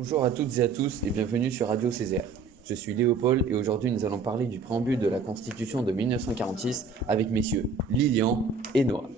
Bonjour à toutes et à tous et bienvenue sur Radio Césaire. Je suis Léopold et aujourd'hui nous allons parler du préambule de la Constitution de 1946 avec messieurs Lilian et Noah.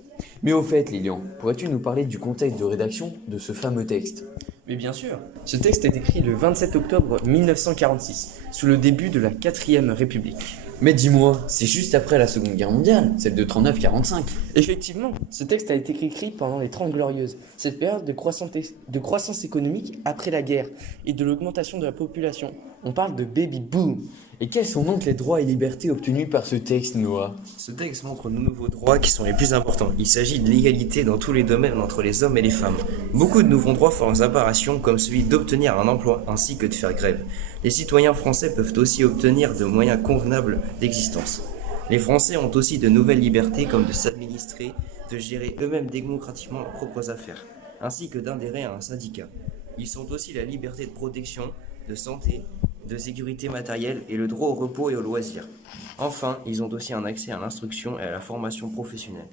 Mais au fait Lilian, pourrais-tu nous parler du contexte de rédaction de ce fameux texte? Mais bien sûr, ce texte est écrit le 27 octobre 1946, sous le début de la 4e République. Mais dis-moi, c'est juste après la Seconde Guerre mondiale, celle de 39-45. Effectivement, ce texte a été écrit pendant les 30 Glorieuses, cette période de croissance économique après la guerre et de l'augmentation de la population. On parle de baby boom. Et quels sont donc les droits et libertés obtenus par ce texte, Noah? Ce texte montre nos nouveaux droits qui sont les plus importants. Il s'agit de l'égalité dans tous les domaines entre les hommes et les femmes. Beaucoup de nouveaux droits font leurs apparitions comme celui d'obtenir un emploi ainsi que de faire grève. Les citoyens français peuvent aussi obtenir de moyens convenables d'existence. Les Français ont aussi de nouvelles libertés comme de s'administrer, de gérer eux-mêmes démocratiquement leurs propres affaires, ainsi que d'adhérer à un syndicat. Ils ont aussi la liberté de protection, de santé, de sécurité matérielle et le droit au repos et au loisir. Enfin, ils ont aussi un accès à l'instruction et à la formation professionnelle.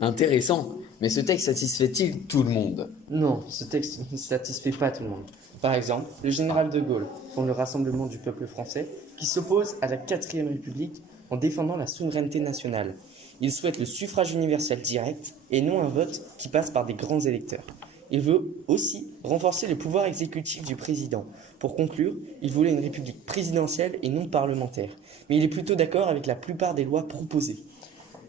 Intéressant, mais ce texte satisfait-il tout le monde? Non, ce texte ne satisfait pas tout le monde. Par exemple, le général de Gaulle fonde le Rassemblement du peuple français qui s'oppose à la 4e République en défendant la souveraineté nationale. Il souhaite le suffrage universel direct et non un vote qui passe par des grands électeurs. Il veut aussi renforcer le pouvoir exécutif du président. Pour conclure, il voulait une république présidentielle et non parlementaire. Mais il est plutôt d'accord avec la plupart des lois proposées.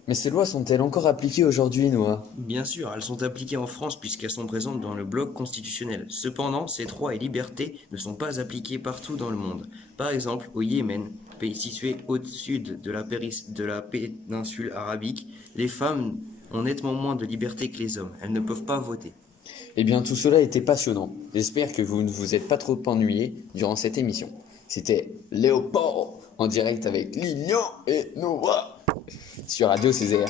Mais ces lois sont-elles encore appliquées aujourd'hui, Noah? Bien sûr, elles sont appliquées en France puisqu'elles sont présentes dans le bloc constitutionnel. Cependant, ces droits et libertés ne sont pas appliqués partout dans le monde. Par exemple, au Yémen, pays situé au sud de la péninsule arabique, les femmes ont nettement moins de liberté que les hommes. Elles ne peuvent pas voter. Eh bien, tout cela était passionnant. J'espère que vous ne vous êtes pas trop ennuyés durant cette émission. C'était Léopold en direct avec Lilian et Noah sur Radio Césaire.